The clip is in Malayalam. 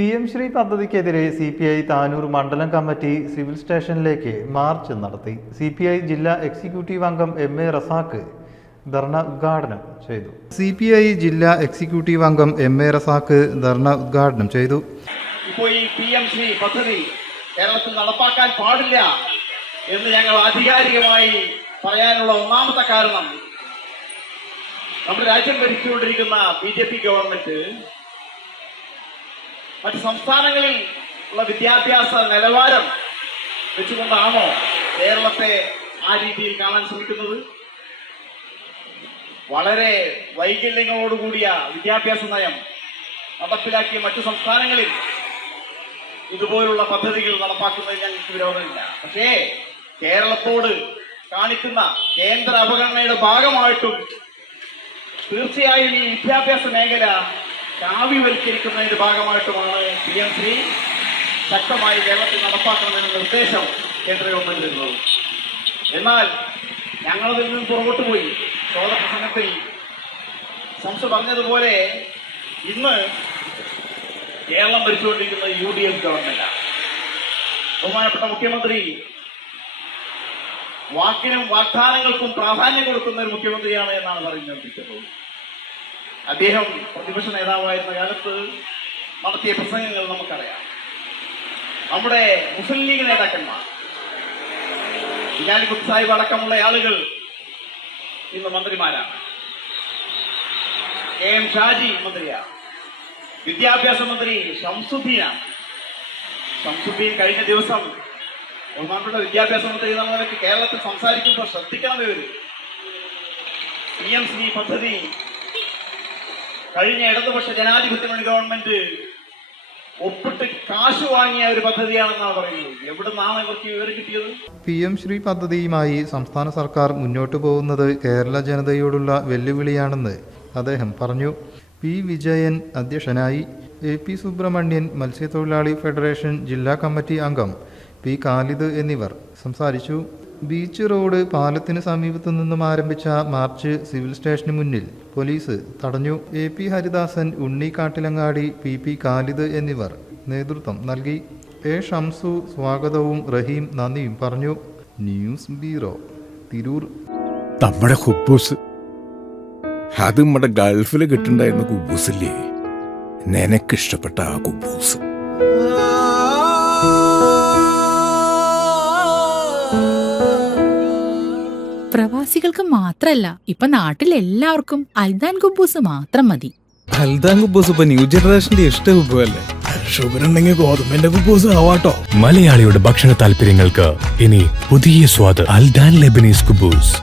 PM ശ്രീ പദ്ധതിക്കെതിരെ CPI താനൂർ മണ്ഡലം കമ്മിറ്റി സിവിൽ സ്റ്റേഷനിലേക്ക് മാർച്ച് നടത്തി. CPI ജില്ലാ എക്സിക്യൂട്ടീവ് അംഗം MA റസാഖ് ധർണ ഉദ്ഘാടനം ചെയ്തു. CPI ജില്ലാ എക്സിക്യൂട്ടീവ് അംഗം MA റസാഖ് ധർണ ഉദ്ഘാടനം ചെയ്തു. ഇപ്പോൾ ഈ PM ശ്രീ പദ്ധതി കേരളത്തിൽ നടപ്പാക്കാൻ പാടില്ല എന്ന് ഞങ്ങൾ ആധികാരികമായി പറയാനുള്ള ഒന്നാമത്തെ കാരണം, നമ്മുടെ രാജ്യം ഭരിച്ചുകൊണ്ടിരിക്കുന്ന BJP ഗവൺമെന്റ് മറ്റ് സംസ്ഥാനങ്ങളിൽ ഉള്ള വിദ്യാഭ്യാസ നിലവാരം വെച്ചുകൊണ്ടാണോ കേരളത്തെ ആ രീതിയിൽ കാണാൻ ശ്രമിക്കുന്നത്? വളരെ വൈകല്യങ്ങളോടുകൂടിയ വിദ്യാഭ്യാസ നയം നടപ്പിലാക്കിയ മറ്റു സംസ്ഥാനങ്ങളിൽ ഇതുപോലുള്ള പദ്ധതികൾ നടപ്പാക്കുന്നതിൽ ഞങ്ങൾക്ക് വിരോധമില്ല. പക്ഷേ കേരളത്തോട് കാണിക്കുന്ന കേന്ദ്ര അവഗണനയുടെ ഭാഗമായിട്ടും തീർച്ചയായും ഈ വിദ്യാഭ്യാസ മേഖല കാവ്യവൽക്കരിക്കുന്നതിന്റെ ഭാഗമായിട്ടുമാണ് PM ശ്രീ ശക്തമായി കേരളത്തിൽ നടപ്പാക്കണമെന്ന നിർദ്ദേശം കേന്ദ്ര ഗവൺമെന്റ് വരുന്നത്. എന്നാൽ ഞങ്ങളതിൽ നിന്ന് പുറകോട്ട് പോയി. പ്രസംഗത്തിൽ സംസ്ഥ പറഞ്ഞതുപോലെ ഇന്ന് കേരളം ഭരിച്ചുകൊണ്ടിരിക്കുന്നത് UDF ഗവൺമെന്റാണ്. ബഹുമാനപ്പെട്ട മുഖ്യമന്ത്രി വാക്കിനും വാഗ്ദാനങ്ങൾക്കും പ്രാധാന്യം കൊടുക്കുന്ന ഒരു മുഖ്യമന്ത്രിയാണ് എന്നാണ് പറഞ്ഞുകൊണ്ടിരിക്കുന്നത്. അദ്ദേഹം പ്രതിപക്ഷ നേതാവായിരുന്ന കാലത്ത് നടത്തിയ പ്രസംഗങ്ങൾ നമുക്കറിയാം. നമ്മുടെ മുസ്ലിം ലീഗ് നേതാക്കന്മാർ, കുഞ്ഞാലിക്കുട്ടി സാഹിബ് അടക്കമുള്ള ആളുകൾ ഇന്ന് മന്ത്രിമാരാണ്. KM ഷാജി മന്ത്രിയാണ്. വിദ്യാഭ്യാസ മന്ത്രി ഷംസുദ്ദീനാണ്. ഷംസുദ്ദീൻ കഴിഞ്ഞ ദിവസം ബഹുമാനപ്പെട്ട വിദ്യാഭ്യാസ മന്ത്രി എന്ന നിലയ്ക്ക് കേരളത്തിൽ സംസാരിക്കുമ്പോൾ ശ്രദ്ധിക്കണം. ഇവര് PM ശ്രീ പദ്ധതി കഴിഞ്ഞ ഇടതുപക്ഷ ജനാധിപത്യ ഗവൺമെന്റ് ഒപ്പിട്ട് കാശ് വാങ്ങിയ ഒരു പദ്ധതിയാണെന്നാണ് പറയുന്നത്. എവിടുന്നാണ് ഇവർക്ക് വിവരം കിട്ടിയത്? PM ശ്രീ പദ്ധതിയുമായി സംസ്ഥാന സർക്കാർ മുന്നോട്ടു പോകുന്നത് കേരള ജനതയോടുള്ള വെല്ലുവിളിയാണെന്ന് അദ്ദേഹം പറഞ്ഞു. P വിജയൻ അധ്യക്ഷനായി. AP സുബ്രഹ്മണ്യൻ, മത്സ്യത്തൊഴിലാളി ഫെഡറേഷൻ ജില്ലാ കമ്മിറ്റി അംഗം P ഖാലിദ് എന്നിവർ സംസാരിച്ചു. ബീച്ച് റോഡ് പാലത്തിന് സമീപത്തു നിന്നും ആരംഭിച്ച മാർച്ച് സിവിൽ സ്റ്റേഷന് മുന്നിൽ പോലീസ് തടഞ്ഞു. AP ഹരിദാസൻ, ഉണ്ണി കാട്ടിലങ്ങാടി, PP ഖാലിദ് എന്നിവർ നേതൃത്വം നൽകി. A ഷംസു സ്വാഗതവും റഹീം നന്ദിയും പറഞ്ഞു. News bureau, Tirur. നമ്മുടെ കുബൂസ്, അത് നമ്മുടെ ഗൾഫിൽ കിട്ടുണ്ടായിരുന്ന കുബൂസില്ലേ, നിനക്കിഷ്ടപ്പെട്ട ആ കുബൂസ്. പ്രവാസികൾക്ക് മാത്രല്ല, ഇപ്പൊ നാട്ടിലെല്ലാവർക്കും അൽദാൻ കുബൂസ് മാത്രം മതി. അൽദാൻ കുബൂസ് ഇപ്പൊ ന്യൂ ജനറേഷന്റെ ഇഷ്ട കുബുവല്ലേ. ഷുഗർ ഉണ്ടെങ്കിൽ ഗോതമ്പിന്റെ കുബൂസ് ആവാട്ടോ. മലയാളിയുടെ ഭക്ഷണ താല്പര്യങ്ങൾക്ക് ഇനി പുതിയ സ്വാദ്. അൽദാൻ ലെബനീസ് കുബൂസ്.